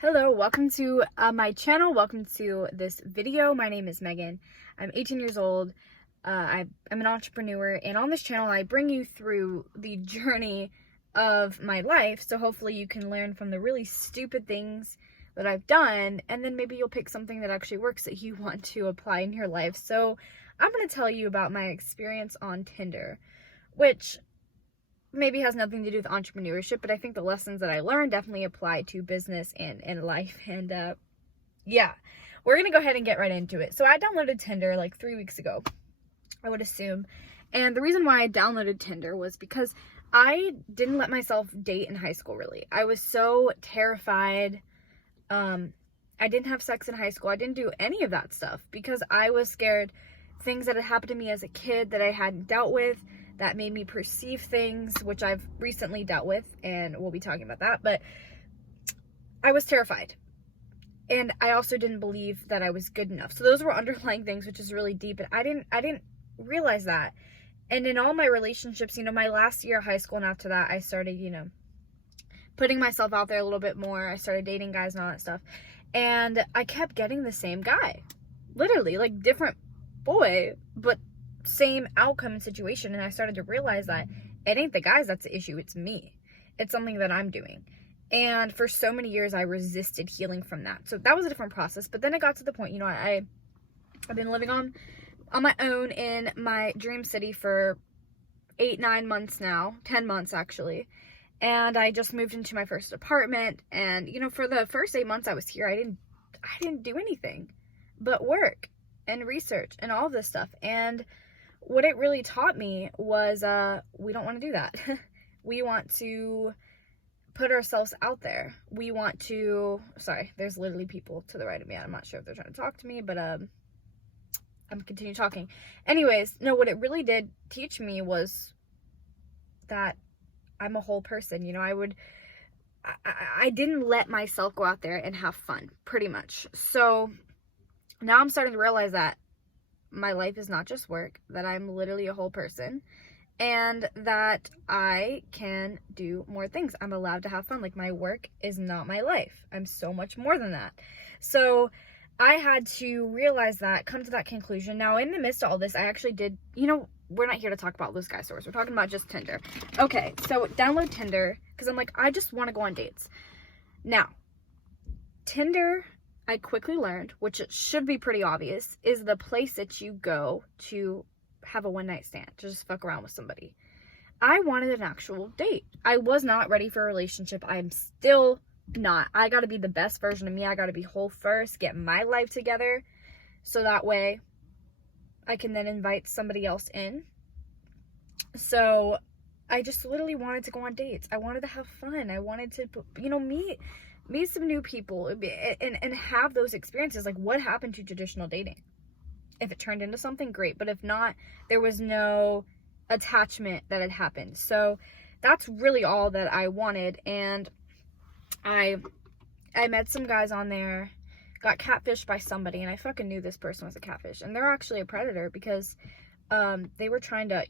Hello, welcome to my channel. Welcome to this video. My name is Megan. I'm 18 years old. I'm an entrepreneur, and on this channel I bring you through the journey of my life, so hopefully you can learn from the really stupid things that I've done, and then maybe you'll pick something that actually works that you want to apply in your life. So I'm going to tell you about my experience on Tinder, which maybe has nothing to do with entrepreneurship, but I think the lessons that I learned definitely apply to business and life. And yeah, we're gonna go ahead and get right into it. So I downloaded Tinder like 3 weeks ago, I would assume. And the reason why I downloaded Tinder was because I didn't let myself date in high school, really. I was so terrified. I didn't have sex in high school. I didn't do any of that stuff because I was scared things that had happened to me as a kid that I hadn't dealt with, that made me perceive things, which I've recently dealt with, and we'll be talking about that. But I was terrified, and I also didn't believe that I was good enough. So those were underlying things, which is really deep, and I didn't realize that. And in all my relationships, my last year of high school and after that, I started, putting myself out there a little bit more. I started dating guys and all that stuff, and I kept getting the same guy, literally, like different boy, but same outcome and situation. And I started to realize that it ain't the guys that's the issue, it's me. It's something that I'm doing. And for so many years I resisted healing from that. So that was a different process. But then it got to the point, I've been living on my own in my dream city for 8-9 months now, 10 months actually. And I just moved into my first apartment, and for the first 8 months I was here, I didn't do anything but work and research and all this stuff. And what it really taught me was we don't want to do that. We want to put ourselves out there. We want to, sorry, there's literally people to the right of me. I'm not sure if they're trying to talk to me, but I'm continue talking. Anyways, no, what it really did teach me was that I'm a whole person. I didn't let myself go out there and have fun, pretty much. So now I'm starting to realize that my life is not just work, that I'm literally a whole person, and that I can do more things. I'm allowed to have fun. Like, my work is not my life. I'm so much more than that. So I had to realize that, come to that conclusion. Now, in the midst of all this, I actually did, we're not here to talk about those guy stores. We're talking about just Tinder. Okay, so download Tinder, because I'm like, I just want to go on dates. Now, Tinder, I quickly learned, which it should be pretty obvious, is the place that you go to have a one-night stand, to just fuck around with somebody. I wanted an actual date. I was not ready for a relationship. I'm still not. I got to be the best version of me. I got to be whole first, get my life together, so that way I can then invite somebody else in. So I just literally wanted to go on dates. I wanted to have fun. I wanted to, meet some new people and have those experiences. Like, what happened to traditional dating? If it turned into something, great. But if not, there was no attachment that had happened. So that's really all that I wanted. And I met some guys on there, got catfished by somebody, and I fucking knew this person was a catfish. And they're actually a predator, because they were trying to,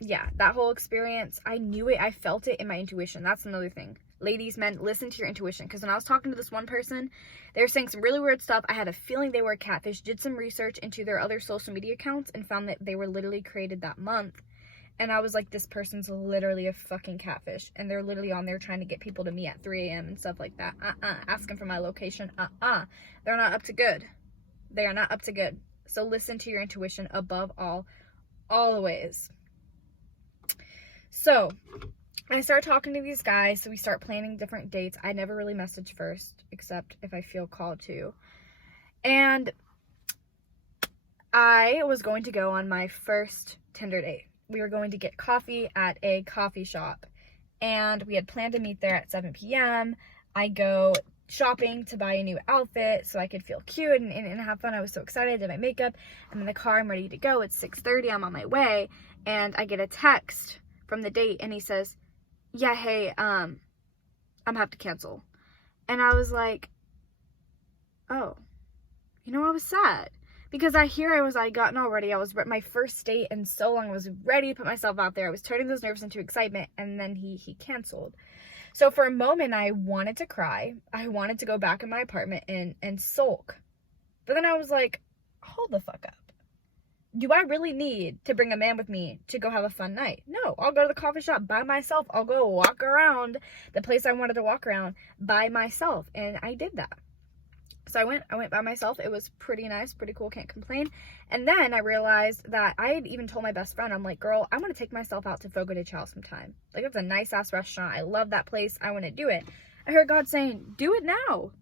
yeah, that whole experience, I knew it. I felt it in my intuition. That's another thing. Ladies, men, listen to your intuition. Because when I was talking to this one person, they were saying some really weird stuff. I had a feeling they were a catfish, did some research into their other social media accounts, and found that they were literally created that month. And I was like, this person's literally a fucking catfish. And they're literally on there trying to get people to meet at 3 a.m. and stuff like that. Asking for my location. They're not up to good. They are not up to good. So listen to your intuition above all always. So I start talking to these guys, so we start planning different dates. I never really message first, except if I feel called to. And I was going to go on my first Tinder date. We were going to get coffee at a coffee shop, and we had planned to meet there at 7 p.m. I go shopping to buy a new outfit so I could feel cute and have fun. I was so excited. I did my makeup. I'm in the car. I'm ready to go. It's 6:30. I'm on my way, and I get a text from the date, and he says, yeah, hey, I'm gonna have to cancel. And I was like, oh, I was sad, because I had gotten already. I was my first date in so long. I was ready to put myself out there. I was turning those nerves into excitement, and then he canceled. So for a moment, I wanted to cry. I wanted to go back in my apartment and sulk. But then I was like, hold the fuck up. Do I really need to bring a man with me to go have a fun night? No, I'll go to the coffee shop by myself. I'll go walk around the place I wanted to walk around by myself. And I did that. So I went by myself. It was pretty nice, pretty cool, can't complain. And then I realized that I had even told my best friend, I'm like, girl, I want to take myself out to Fogo de Chao sometime. Like, it's a nice ass restaurant. I love that place. I want to do it. I heard God saying, do it now.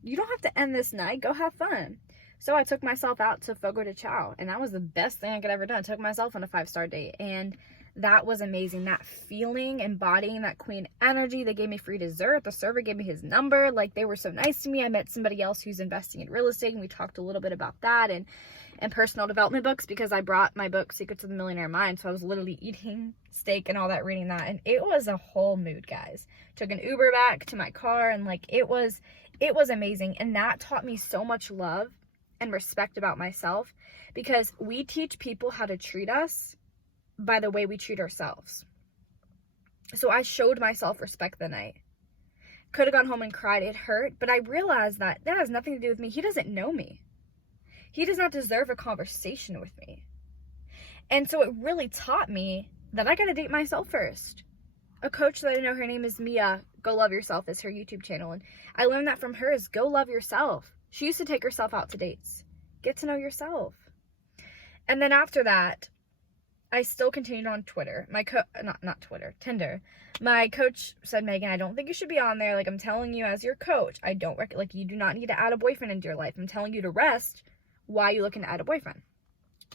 You don't have to end this night. Go have fun. So I took myself out to Fogo de Chao, and that was the best thing I could ever do. I took myself on a 5-star date, and that was amazing. That feeling, embodying that queen energy. They gave me free dessert. The server gave me his number. Like, they were so nice to me. I met somebody else who's investing in real estate, and we talked a little bit about that and personal development books, because I brought my book, Secrets of the Millionaire Mind. So I was literally eating steak and all that, reading that, and it was a whole mood, guys. Took an Uber back to my car, and like, it was amazing. And that taught me so much love and respect about myself, because we teach people how to treat us by the way we treat ourselves. So I showed myself respect the night. Could have gone home and cried. It hurt, but I realized that has nothing to do with me. He doesn't know me. He does not deserve a conversation with me. And so it really taught me that I gotta date myself first. A coach that I know, her name is Mia, Go Love Yourself, is her YouTube channel, and I learned that from her, is go love yourself. She used to take herself out to dates. Get to know yourself. And then after that, I still continued on Twitter. Not Twitter, Tinder. My coach said, Megan, I don't think you should be on there. Like, I'm telling you as your coach, I don't like, you do not need to add a boyfriend into your life. I'm telling you to rest while you're looking to add a boyfriend.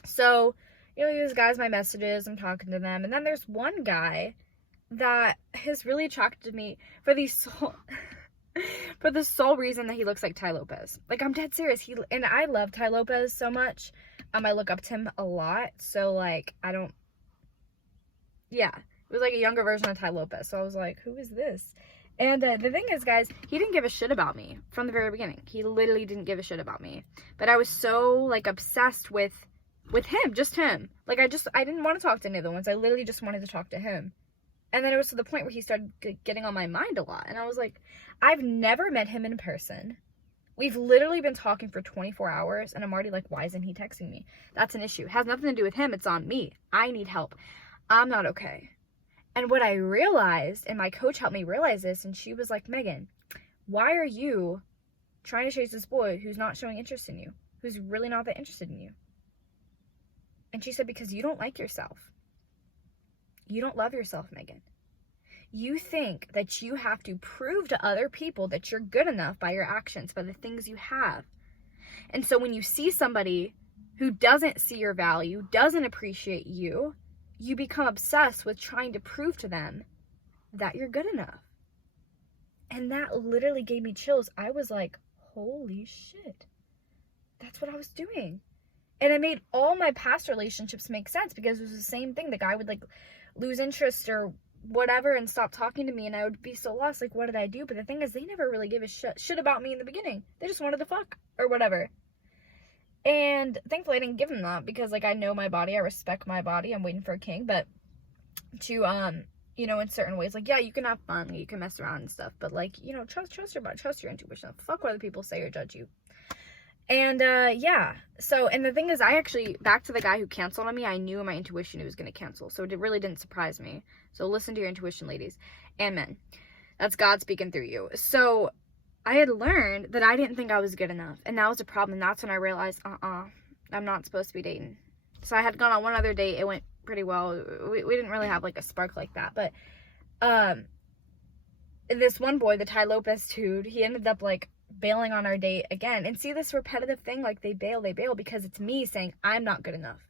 So, these guys, my messages, I'm talking to them. And then there's one guy that has really attracted me for the sole reason that he looks like Tai Lopez. Like, I'm dead serious. And I love Tai Lopez so much. I look up to him a lot. So, like, it was like a younger version of Tai Lopez. So I was like, who is this? And the thing is, guys, he didn't give a shit about me from the very beginning. He literally didn't give a shit about me. But I was so, like, obsessed with him, just him. Like, I didn't want to talk to any other ones. I literally just wanted to talk to him. And then it was to the point where he started getting on my mind a lot. And I was like, I've never met him in person. We've literally been talking for 24 hours. And I'm already like, why isn't he texting me? That's an issue. It has nothing to do with him. It's on me. I need help. I'm not okay. And what I realized, and my coach helped me realize this, and she was like, Megan, why are you trying to chase this boy who's not showing interest in you? Who's really not that interested in you? And she said, because you don't like yourself. You don't love yourself, Megan. You think that you have to prove to other people that you're good enough by your actions, by the things you have. And so when you see somebody who doesn't see your value, doesn't appreciate you, you become obsessed with trying to prove to them that you're good enough. And that literally gave me chills. I was like, holy shit. That's what I was doing. And it made all my past relationships make sense, because it was the same thing. The guy would like lose interest or whatever and stop talking to me, and I would be so lost, like, what did I do? But the thing is, they never really gave a shit about me in the beginning. They just wanted to fuck or whatever. And thankfully I didn't give them that, because like, I know my body, I respect my body, I'm waiting for a king. But to in certain ways, like, yeah, you can have fun, you can mess around and stuff, but like, trust your body, trust your intuition. Fuck what other people say or judge you. And so, and the thing is, I actually, back to the guy who canceled on me, I knew in my intuition he was going to cancel, so it really didn't surprise me. So listen to your intuition, ladies and men. That's God speaking through you. So I had learned that I didn't think I was good enough, and that was a problem. And that's when I realized, I'm not supposed to be dating. So I had gone on one other date. It went pretty well. We didn't really have like a spark like that, but this one boy, the Tai Lopez dude, he ended up like bailing on our date again. And see this repetitive thing, like they bail because it's me saying I'm not good enough,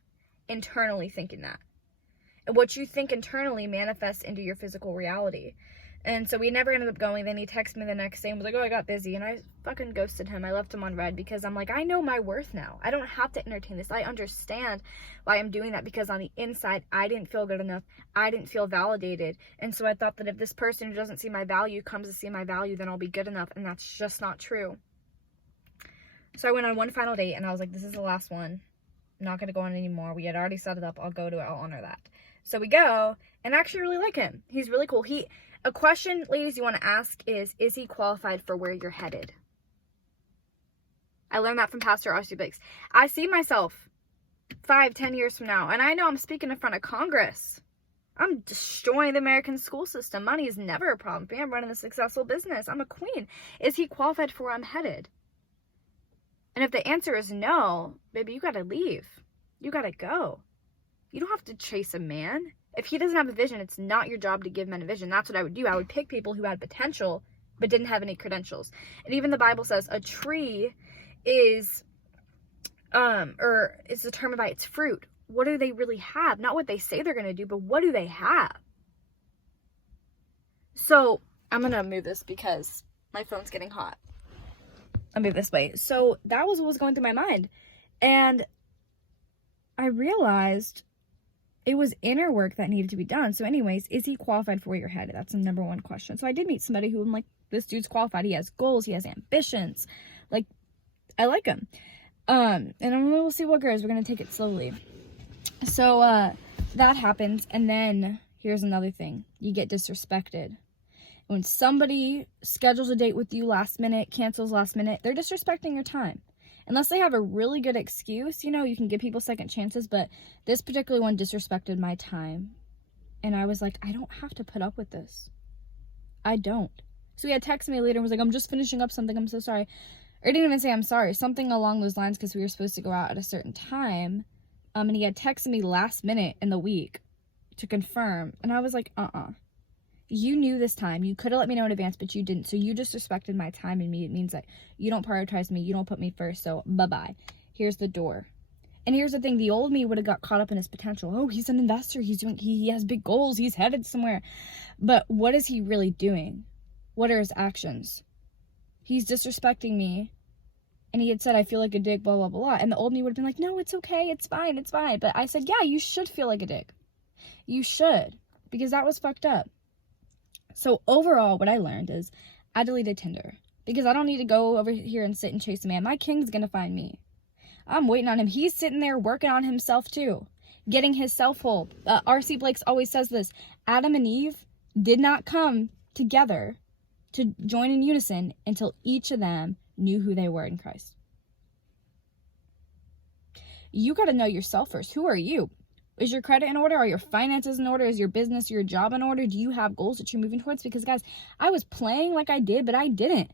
internally thinking that. And what you think internally manifests into your physical reality. And so we never ended up going. Then he texted me the next day and was like, oh, I got busy. And I fucking ghosted him. I left him on red, because I'm like, I know my worth now. I don't have to entertain this. I understand why I'm doing that, because on the inside, I didn't feel good enough. I didn't feel validated. And so I thought that if this person who doesn't see my value comes to see my value, then I'll be good enough. And that's just not true. So I went on one final date, and I was like, this is the last one. I'm not going to go on anymore. We had already set it up. I'll go to it. I'll honor that. So we go, and I actually really like him. He's really cool. A question, ladies, you want to ask is he qualified for where you're headed? I learned that from Pastor R.C. Biggs. I see myself 5-10 years from now, and I know I'm speaking in front of Congress. I'm destroying the American school system. Money is never a problem for me. I'm running a successful business. I'm a queen. Is he qualified for where I'm headed? And if the answer is no, baby, you got to leave. You got to go. You don't have to chase a man. If he doesn't have a vision, it's not your job to give men a vision. That's what I would do. I would pick people who had potential but didn't have any credentials. And even the Bible says a tree is determined by its fruit. What do they really have? Not what they say they're going to do, but what do they have? So I'm going to move this because my phone's getting hot. I'll move this way. So that was what was going through my mind. And I realized it was inner work that needed to be done. So anyways, is he qualified for where you're headed? That's the number one question. So I did meet somebody who I'm like, this dude's qualified. He has goals. He has ambitions. Like, I like him. And we'll see what grows. We're going to take it slowly. So, that happens. And then here's another thing. You get disrespected. When somebody schedules a date with you last minute, cancels last minute, they're disrespecting your time. Unless they have a really good excuse, you know, you can give people second chances. But this particular one disrespected my time. And I was like, I don't have to put up with this. I don't. So he had texted me later and was like, I'm just finishing up something. I'm so sorry. Or didn't even say I'm sorry. Something along those lines because we were supposed to go out at a certain time. And he had texted me last minute in the week to confirm. And I was like, You knew this time. You could have let me know in advance, but you didn't. So you disrespected my time and me. It means that you don't prioritize me. You don't put me first. So bye-bye. Here's the door. And here's the thing. The old me would have got caught up in his potential. Oh, he's an investor. He has big goals. He's headed somewhere. But what is he really doing? What are his actions? He's disrespecting me. And he had said, I feel like a dick, blah, blah, blah. And the old me would have been like, no, it's okay. It's fine. It's fine. But I said, yeah, you should feel like a dick. You should. Because that was fucked up. So overall, what I learned is I deleted Tinder. Because I don't need to go over here and sit and chase a man. My king's going to find me. I'm waiting on him. He's sitting there working on himself too. Getting his self whole. R.C. Blakes always says this. Adam and Eve did not come together to join in unison until each of them knew who they were in Christ. You got to know yourself first. Who are you? Is your credit in order? Are your finances in order? Is your business, your job in order? Do you have goals that you're moving towards? Because guys, I was playing like I did, but I didn't.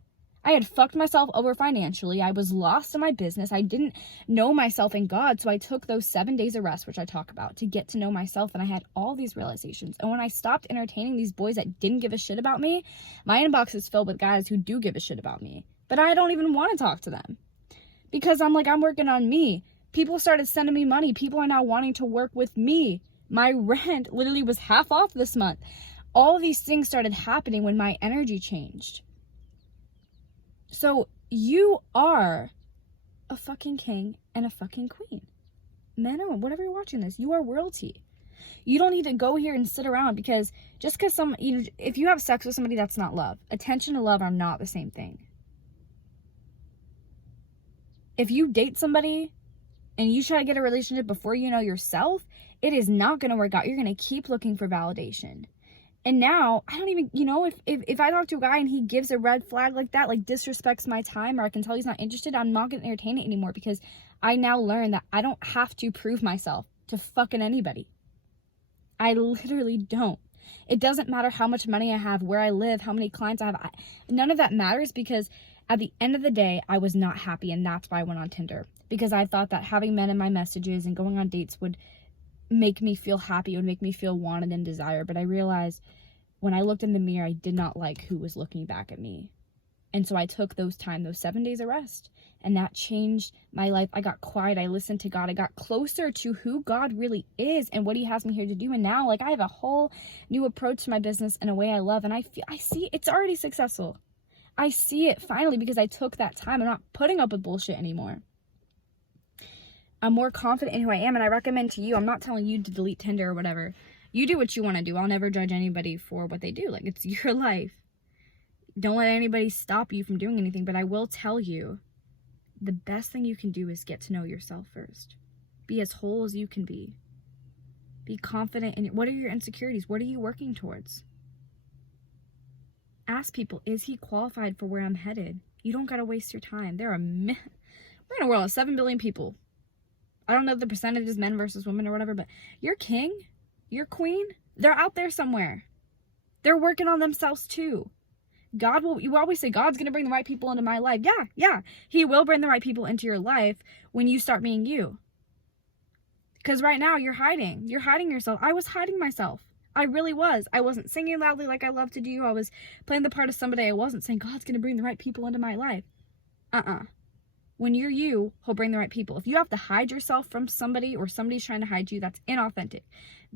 I had fucked myself over financially. I was lost in my business. I didn't know myself in God. So I took those 7 days of rest, which I talk about, to get to know myself. And I had all these realizations. And when I stopped entertaining these boys that didn't give a shit about me, my inbox is filled with guys who do give a shit about me. But I don't even want to talk to them. Because I'm like, I'm working on me. People started sending me money. People are now wanting to work with me. My rent literally was half off this month. All these things started happening when my energy changed. So you are a fucking king and a fucking queen. Men or whatever you're watching this, you are royalty. You don't need to go here and sit around because just because if you have sex with somebody, that's not love. Attention and love are not the same thing. If you date somebody and you try to get a relationship before you know yourself, it is not going to work out. You're going to keep looking for validation. And now, I don't even, if I talk to a guy and he gives a red flag like that, like disrespects my time, or I can tell he's not interested, I'm not going to entertain it anymore because I now learn that I don't have to prove myself to fucking anybody. I literally don't. It doesn't matter how much money I have, where I live, how many clients I have. None of that matters because at the end of the day, I was not happy, and that's why I went on Tinder. Because I thought that having men in my messages and going on dates would make me feel happy, it would make me feel wanted and desired. But I realized when I looked in the mirror, I did not like who was looking back at me. And so I took those 7 days of rest, and that changed my life. I got quiet. I listened to God. I got closer to who God really is and what he has me here to do. And now, I have a whole new approach to my business in a way I love. And I see it's already successful. I see it finally because I took that time. I'm not putting up with bullshit anymore. I'm more confident in who I am, and I recommend to you, I'm not telling you to delete Tinder or whatever. You do what you want to do. I'll never judge anybody for what they do. Like, it's your life. Don't let anybody stop you from doing anything, but I will tell you, the best thing you can do is get to know yourself first. Be as whole as you can be. Be confident in what are your insecurities? What are you working towards? Ask people, is he qualified for where I'm headed? You don't got to waste your time. We're in a world of 7 billion people. I don't know if the percentage is men versus women or whatever, but your king, your queen, they're out there somewhere. They're working on themselves too. You always say, God's going to bring the right people into my life. Yeah. He will bring the right people into your life when you start being you. Because right now you're hiding. You're hiding yourself. I was hiding myself. I really was. I wasn't singing loudly like I love to do. I was playing the part of somebody. I wasn't saying, God's going to bring the right people into my life. When you're you, he'll bring the right people. If you have to hide yourself from somebody or somebody's trying to hide you, that's inauthentic.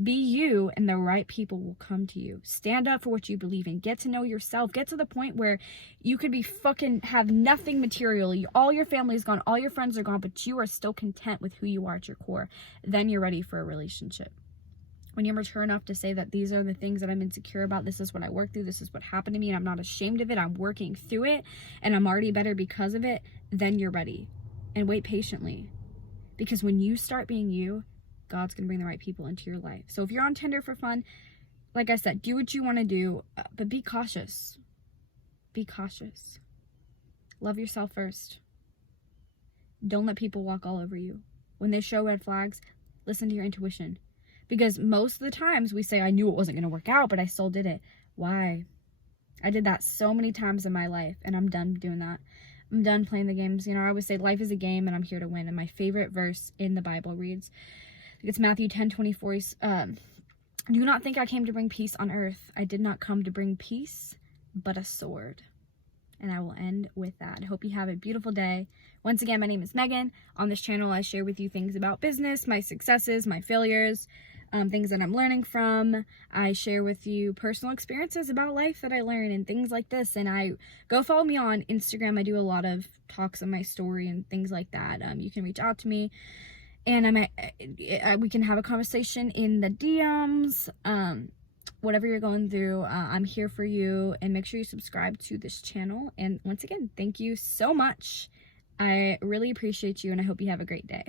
Be you and the right people will come to you. Stand up for what you believe in. Get to know yourself. Get to the point where you could be have nothing materially. All your family's gone. All your friends are gone, but you are still content with who you are at your core. Then you're ready for a relationship. When you're mature enough to say that these are the things that I'm insecure about, this is what I work through, this is what happened to me, and I'm not ashamed of it, I'm working through it, and I'm already better because of it, then you're ready. And wait patiently. Because when you start being you, God's going to bring the right people into your life. So if you're on Tinder for fun, like I said, do what you want to do, but be cautious. Be cautious. Love yourself first. Don't let people walk all over you. When they show red flags, listen to your intuition. Because most of the times we say, I knew it wasn't going to work out, but I still did it. Why? I did that so many times in my life, and I'm done doing that. I'm done playing the games. You know, I always say life is a game, and I'm here to win. And my favorite verse in the Bible reads, it's Matthew 10:24. Do not think I came to bring peace on earth. I did not come to bring peace, but a sword. And I will end with that. I hope you have a beautiful day. Once again, my name is Megan. On this channel, I share with you things about business, my successes, my failures, things that I'm learning from. I share with you personal experiences about life that I learn and things like this. And go follow me on Instagram. I do a lot of talks on my story and things like that. You can reach out to me, and we can have a conversation in the DMs. Whatever you're going through, I'm here for you. And make sure you subscribe to this channel. And once again, thank you so much. I really appreciate you, and I hope you have a great day.